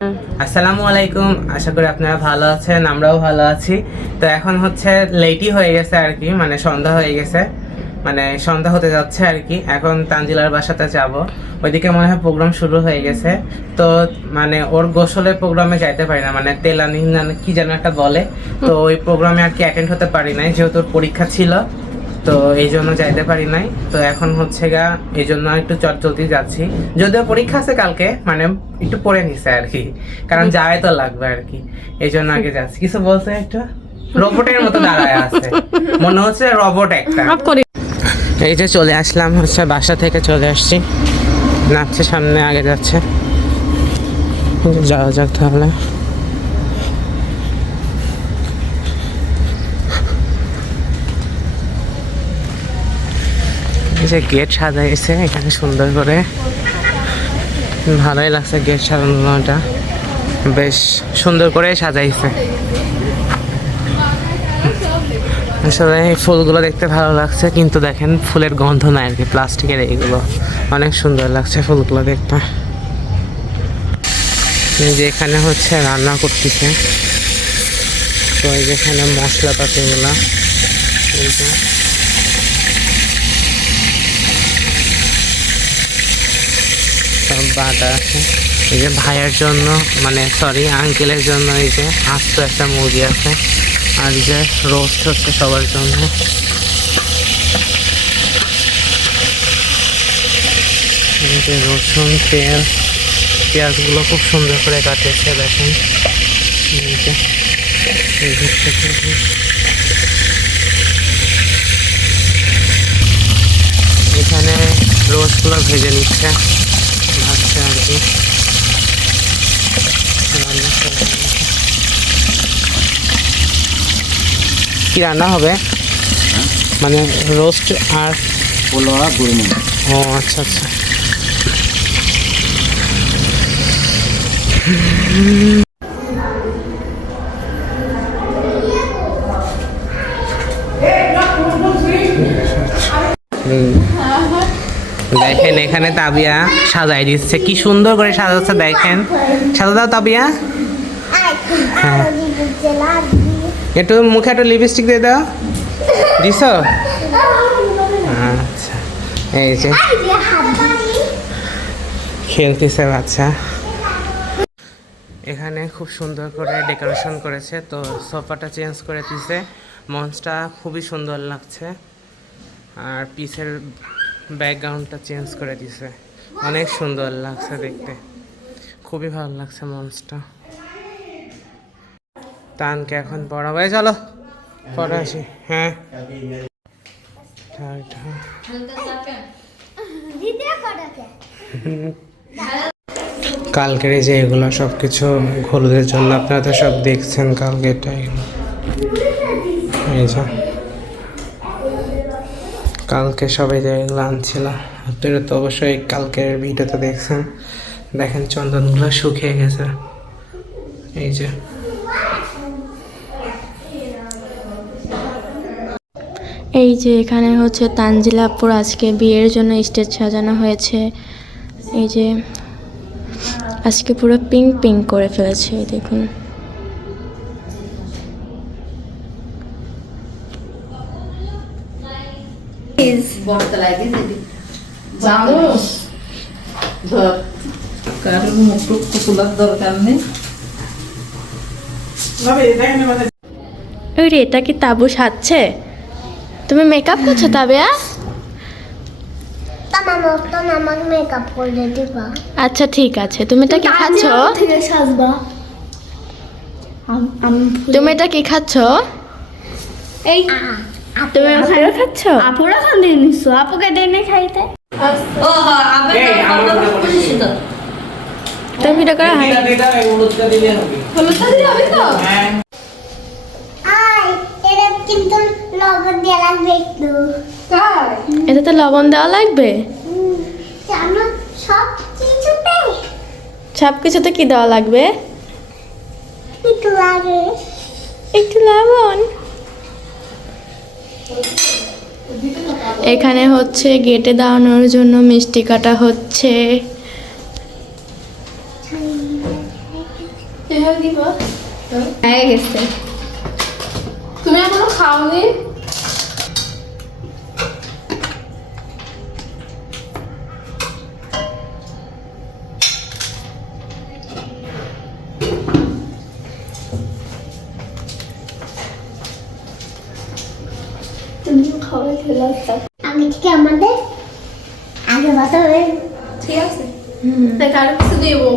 আসসালামু আলাইকুম, আশা করি আপনারা ভালো আছেন, আমরাও ভালো আছি। তো এখন হচ্ছে লেটই হয়ে গেছে আর কি, মানে সন্ধ্যা হয়ে গেছে, মানে সন্ধ্যা হতে যাচ্ছে আর কি। এখন তানজিলার বাসাতে যাব, ওইদিকে মনে হয় প্রোগ্রাম শুরু হয়ে গেছে। তো মানে ওর গোসলের প্রোগ্রামে যাইতে পারি না, মানে তেলানি না কি যেন একটা বলে, তো ওই প্রোগ্রামে আর কি অ্যাটেন্ড হতে পারি নাই, যেহেতু ওর পরীক্ষা ছিল, তো এই জন্য যাইতে পারি নাই। তো এখন হচ্ছে গা এই জন্য একটু চটচলতি যাচ্ছি, যদিও পরীক্ষা আছে কালকে, মানে একটু পড়ে নিছে আর কি, কারণ যাওয়াই তো লাগবে আর কি, এই জন্য আগে যাচ্ছি। কিছু বলছে একটু রোবটের মতো দাঁড়ায় আছে, মনে হচ্ছে রোবট একটা। এই যে চলে আসলাম হচ্ছে, বাসা থেকে চলে আসছি, নাচছে সামনে, আগে যাচ্ছে, যাওয়া যাক তাহলে। যে গেট সাজাইছে এখানে সুন্দর করে, ভালোই লাগছে গেট সাজানোটা, বেশ সুন্দর করে সাজাইছে। আসলে এই ফুলগুলো দেখতে ভালো লাগছে, কিন্তু দেখেন ফুলের গন্ধ নাই আর কি, প্লাস্টিকের এইগুলো, অনেক সুন্দর লাগছে ফুলগুলো দেখতে। যে এখানে হচ্ছে রান্না করতেছে, তো এই যেখানে মশলাপাতিগুলো সব বাটা আছে। এই যে ভাইয়ের জন্য, মানে সরি আঙ্কেলের জন্য এই যে আস্ত একটা মুরগি আছে, আর এই যে রোস্ট হচ্ছে সবার জন্য। এই যে রসুন, তেল, পেঁয়াজগুলো খুব সুন্দর করে কাটেছে দেখেন। এই যে এখানে রোস্টগুলো ভেজে নিচ্ছে, ভাজছে আর কি। কি রান্না হবে? মানে রোস্ট আর পোলোয়া গুড়ি। ও আচ্ছা আচ্ছা। দেখেন এখানে তাবিয়া সাজাই দিচ্ছে, কি সুন্দর করে সাজাচ্ছে দেখেন। সাজা দাও তাবিয়া। হ্যাঁ, একটু মুখে একটু লিপস্টিক দিয়ে দাও। দিছ? আচ্ছা, এই যে খেলতেছে বাচ্চা। এখানে খুব সুন্দর করে ডেকোরেশন করেছে, তো সোফাটা চেঞ্জ করে দিয়েছে, মঞ্চটা খুবই সুন্দর লাগছে, আর পিছের ব্যাকগ্রাউন্ডটা চেঞ্জ করে দিছে, অনেক সুন্দর লাগছে দেখতে, খুবই ভালো লাগছে মঞ্চটা। তানকে এখন পড়াবো, চলো পড়ে আসি। হ্যাঁ, কালকের যে এগুলো সব কিছু হলুদের জন্য, আপনারা তো সব দেখছেন কালকেরটা, এগুলো এই যে কালকে সবাই যে এগুলো আনছিল, আপনারা তো অবশ্যই কালকের ভিডিওতে দেখছেন। দেখেন চন্দনগুলো শুকিয়ে গেছে, এই যে এই যে এখানে হচ্ছে তানজিলাপুর আজকে বিয়ের জন্য স্টেজ সাজানো হয়েছে। এই যে আজকে পুরো পিঙ্ক পিঙ্ক করে ফেলেছে, দেখুন। ওই রে, এটা কি তাবু সাজছে? তুমি মেকআপ করছো তাবিয়া? মেকআপ করে দিবা। আচ্ছা ঠিক আছে। তুমি এটা কি খাচ্ছ? তুমি এটা কি খাচ্ছ? এই তুমি আপুরা খাচ্ছ? আপুরা খান দিয়ে নিছো, আপুকে দেনে খাইতে। ও হ্যাঁ, তুমি এটা করে হাই। হলুদটা দিলে হবে। হলুদটা দিলে হবে তো? হ্যাঁ, এটা কিন্তু লবণ দেওয়া লাগবে একটু। তাই? এটাতে লবণ দেওয়া লাগবে? জানো সব কিছুতে সব কিছুতে কি দেওয়া লাগবে? একটু লাগে, একটু লবণ। এখানে হচ্ছে গেটে দাঁড়ানোর জন্য মিষ্টি কাটা হচ্ছে। এভাবে দিব হয়ে গেছে। তুমি এখনো খাওনি? তুমিও খাওয়া খেলা আগে থেকে আমাদের আগে বছরের ঠিক আছে। তাই কারো কিছু দেবো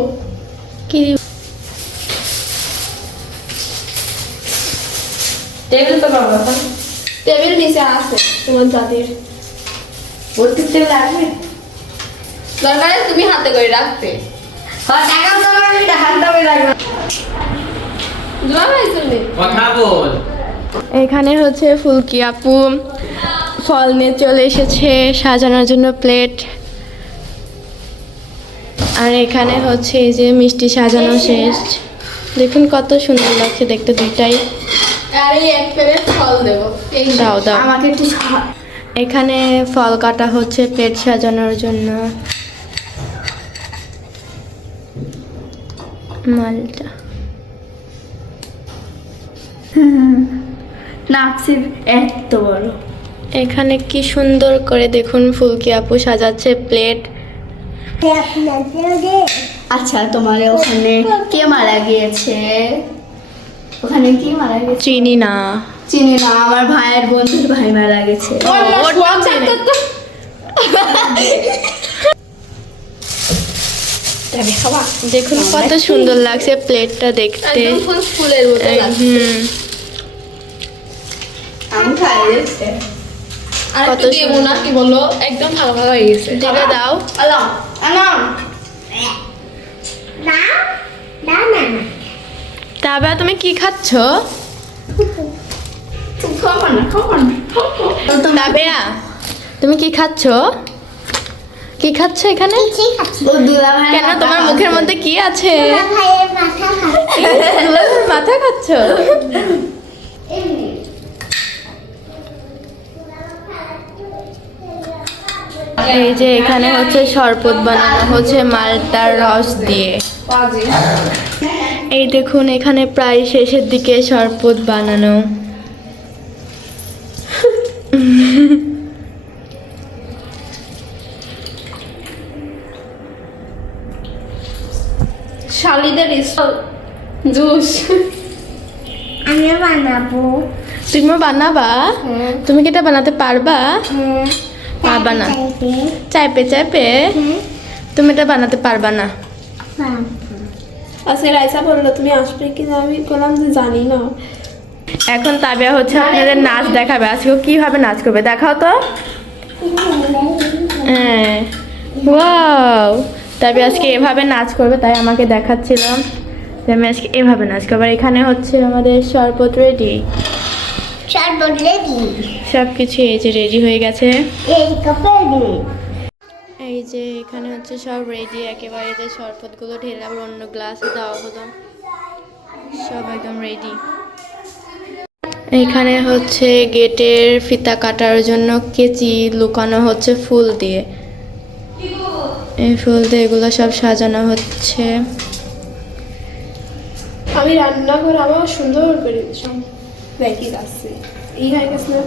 কি দিব? টেবিল তো পাবো এখন। টেবিল নিচে আছে তোমার দাদির। ভর্তি টেবিল আসবে দরকারে তুমি হাতে করে রাখতে। টাকা দরকার এটা হাতে করে রাখবে। দুলাভাই শুনবে কথা বল। এখানে হচ্ছে ফুলকি আপু ফল নিয়ে চলে এসেছে সাজানোর জন্য প্লেট। আর এখানে হচ্ছে এই যে মিষ্টি সাজানো শেষ। দেখুন কত সুন্দর লাগছে দেখতে দুইটাই। আর এই এক প্লেট ফল দেবো। এই দাও দাও। আমাকে একটু এখানে ফল কাটা হচ্ছে প্লেট সাজানোর জন্য। মালটা নাপসি এত বড়। এখানে কি সুন্দর করে দেখুন ফুলকি আপু সাজাচ্ছে প্লেট। আচ্ছা তোমার ওখানে কে মারা গিয়েছে? ওখানে কি মারা গেছে? চিনি না। চিনি না, আমার ভাইয়ের বন্ধুর ভাই মারা গেছে। দেখুন কত সুন্দর লাগছে প্লেটটা দেখতে। একদম ফুলের মতো লাগছে। আমি খাই দিয়েছে। আর কত একটু দেবো না কি বলো? একদম ভালো ভালো হয়ে গেছে। দিবে দাও। আলাম আলাম না না না না তারপর তুমি কি খাচ্ছ? খাবো না খাবো না তাবেয়া তুমি কি খাচ্ছ? কি খাচ্ছ এখানে? ঠিক আছে ও দুলাভাই কেন তোমার মুখের মধ্যে কি আছে? ভাইয়ের মাথা খাচ্ছে দুলাভাইয়ের মাথা খাচ্ছ? এই যে এখানে হচ্ছে শরবত বানানো হচ্ছে মালটার রস দিয়ে। এই দেখুন এখানে প্রায় শেষের দিকে শরবত বানানো। শালিদের জুস আমিও বানাবো তুমিও বানাবা? তুমি কি এটা বানাতে পারবা? পারবা না। চাইপে চাইপে তুমি এটা বানাতে পারবা না। আজকে রাইসা বললো তুমি আসবে কি না, আমি বললাম যে জানি না। এখন তাবিয়া হচ্ছে আপনাদের নাচ দেখাবে। আজকে ও কিভাবে নাচ করবে দেখাও তো। হ্যাঁ ওয়াও, তাবিয়া আজকে এভাবে নাচ করবে তাই আমাকে দেখাচ্ছিলাম যে আমি আজকে এভাবে নাচ করবো। আর এখানে হচ্ছে আমাদের শরবত রেডি। শরবত রেডি সব কিছু এই যে রেডি হয়ে গেছে। এই কাপড় এই যে এখানে হচ্ছে সব রেডি একেবারে। যে শরবতগুলো ঢেলে আবার অন্য গ্লাসে দেওয়া হলো, সব একদম রেডি। এখানে হচ্ছে গেটের ফিতা কাটার জন্য কেচি লুকানো হচ্ছে ফুল দিয়ে। এই ফুল দিয়ে এগুলো সব সাজানো হচ্ছে। আমি রান্না করে আবার সুন্দর করে সব দেখি যাচ্ছে। এই হয়ে গেছে না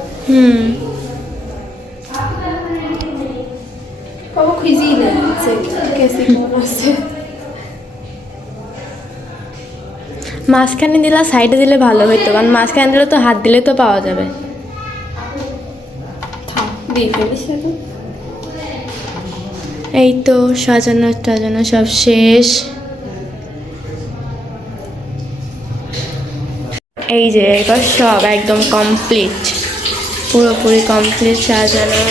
বাবা, খুঁজেই নেই কেসি কোন আছে। মাঝখানে দিলে সাইডে দিলে ভালো হইতো, কারণ মাঝখানে দিলে তো হাত দিলে তো পাওয়া যাবে। থাক দিয়ে ফেলিস এখন। এই তো সাজানো টাজানো সব শেষ। এই যে এবার সব একদম কমপ্লিট, পুরোপুরি কমপ্লিট সাজানো।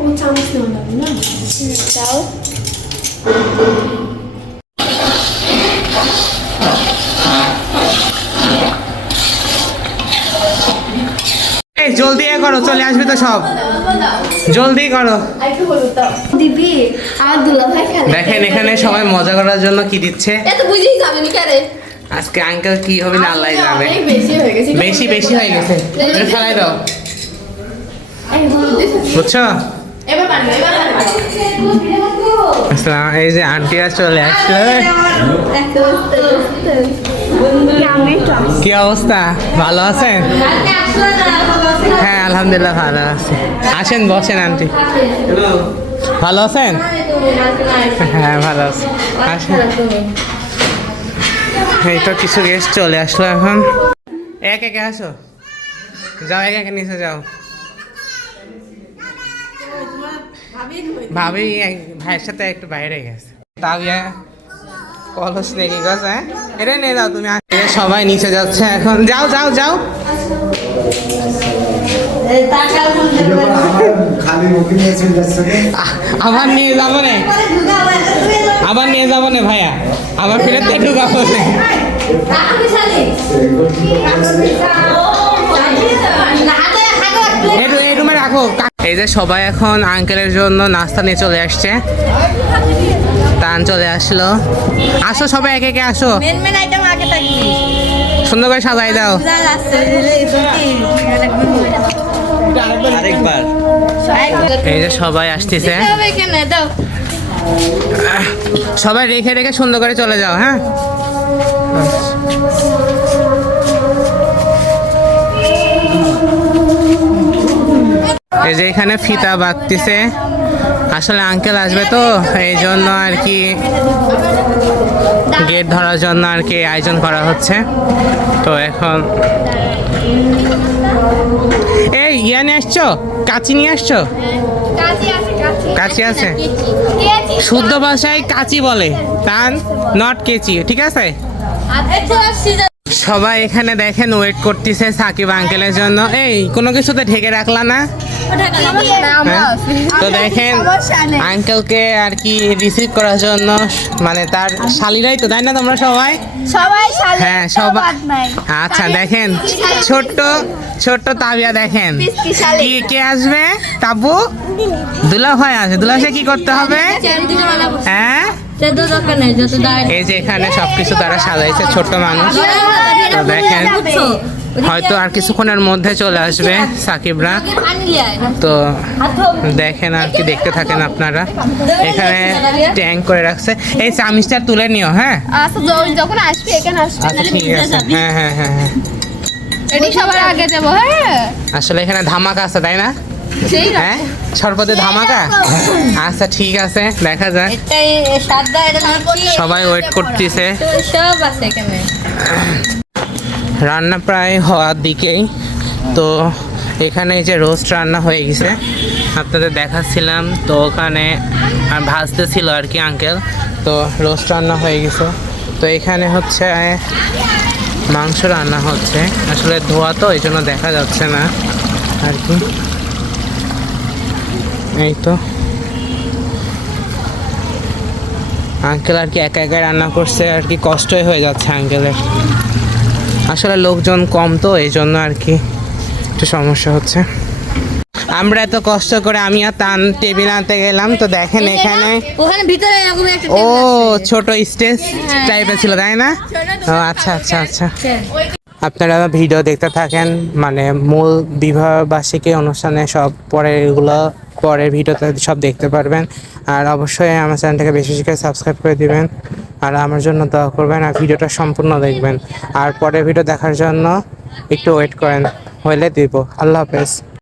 ও চামচ নেওয়া লাগবে না? দাও। এই জলদি করো, চলে আসবে তো সব, জলদি করো। একটু বলো তো দিবি, আমার দুলাভাই খেলে। দেখেন এখানে সবাই মজা করার জন্য কি দিচ্ছে। এত বুঝেই যাবে নি কেন? আজকে আঙ্কেল কি হবে না আল্লাহ জানে। অনেক বেশি হয়ে গেছে। বেশি হয়ে গেছে, এটা ফেলাই দাও, এই হলুদ দিছো? বুঝছো? এবার পানি, এবার পানি। আসসালাম, এই যে আন্টিরা চলে আসলো। কি অবস্থা, ভালো আছেন? হ্যাঁ আলহামদুলিল্লাহ ভালো আছি। আসেন বসেন আন্টি। ভালো আছেন? হ্যাঁ ভালো আছি, আসেন। এই তো কিছু গেস্ট চলে আসলো এখন। এক একে আসো, যাও এক একে নিচে যাও। ভাবি ভাইয়ের সাথে একটু বাইরে গেছে। তাবিয়া কলস লেগে গেছে, এটা নিয়ে যাও তুমি। সবাই নিচে যাচ্ছে এখন, যাও যাও যাও। আবার নিয়ে যাবো না, আবার নিয়ে যাবো না ভাইয়া, আবার ফিরে ঢুকাবো না। এই রুমে রাখো। এই যে সবাই এখন আঙ্কেলের জন্য নাস্তা নিয়ে চলে আসছে। তান চলে আসলো। আসো সবাই একে একে আসো, সুন্দর করে সাজাই দাও। এই যে সবাই আসতেছে, সবাই রেখে রেখে সুন্দর করে চলে যাও। হ্যাঁ এই যে এখানে ফিতা বাঁধতেছে। আসলে আঙ্কেল আসবে তো এই জন্য আর কি গেট ধরার জন্য আর কি আয়োজন করা হচ্ছে। তো এখন এই ইয়া নিয়ে আসছো, কাঁচি নিয়ে আসছো? কাঁচি আছে, শুদ্ধ ভাষায় কাঁচি বলে, তান নট কেচি, ঠিক আছে? সবাই এখানে দেখেন ওয়েট করতেছে সাকিব আঙ্কেলের জন্য। এই কোনো কিছুতে ঢেকে রাখলা না? হ্যাঁ? তো দেখেন আঙ্কেলকে আর কি রিসিভ করার জন্য, মানে তার শালিরাই তো, তাই না তোমরা সবাই? হ্যাঁ সবাই। আচ্ছা দেখেন ছোট্ট ছোট্ট তাবিয়া, দেখেন কি কে আসবে? তাবু দুলা ভাই আসবে। দুলা ভাই কি করতে হবে? হ্যাঁ এই যে এখানে সবকিছু তারা সাজাইছে, ছোট্ট মানুষ। তো দেখেন হয়তো আর কিছুক্ষণের মধ্যে চলে আসবে সাকিবরা। তো দেখেন আর কি, দেখতে থাকেন আপনারা। এখানে ট্যাঙ্ক করে রাখছে, এই চামিচটা তুলে নিও। হ্যাঁ যখন আসবে এখানে আসবে। আচ্ছা ঠিক আছে। হ্যাঁ হ্যাঁ হ্যাঁ হ্যাঁ, এটি সবার আগে দেবো। হ্যাঁ আসলে এখানে ধামাকা আছে তাই না? হ্যাঁ সর্বদে ধামাকা। আচ্ছা ঠিক আছে, দেখা যাক। সবাই ওয়েট করতেছে। সব আছে এখানে। রান্না প্রায় হওয়ার দিকেই। তো এখানে যে রোস্ট রান্না হয়ে গেছে আপনাদের দেখাচ্ছিলাম। তো ওখানে ভাজতেছিল আর কি আঙ্কেল। তো রোস্ট রান্না হয়ে গেছে। তো এখানে হচ্ছে মাংস রান্না হচ্ছে। আসলে ধোয়া তো এই জন্য দেখা যাচ্ছে না আর কি। এই তো আঙ্কেল আর কি একা একা রান্না করছে আর কি, কষ্টই হয়ে যাচ্ছে আঙ্কেলের। আসলে লোকজন কম তো এই জন্য আর কি একটু সমস্যা হচ্ছে। আমরা এত কষ্ট করে আমি আর তান টেবিল আনতে গেলাম। তো দেখেন এখানে ওখানে ভিতরে এরকম একটা ও ছোট স্টেজ টাইপের ছিল তাই না? ও আচ্ছা আচ্ছা আচ্ছা। আপনারা ভিডিও দেখতে থাকেন, মানে মূল বিবাহ বার্ষিকী অনুষ্ঠানে সব পরের এগুলো পরের ভিডিওতে সব দেখতে পারবেন। আর অবশ্যই আমার চ্যানেলটাকে বেশি বেশি করে সাবস্ক্রাইব করে দিবেন আর আমার জন্য দোয়া করবেন আর ভিডিওটা সম্পূর্ণ দেখবেন। আর পরের ভিডিও দেখার জন্য একটু ওয়েট করেন, হইলে দিব। আল্লাহ হাফেজ।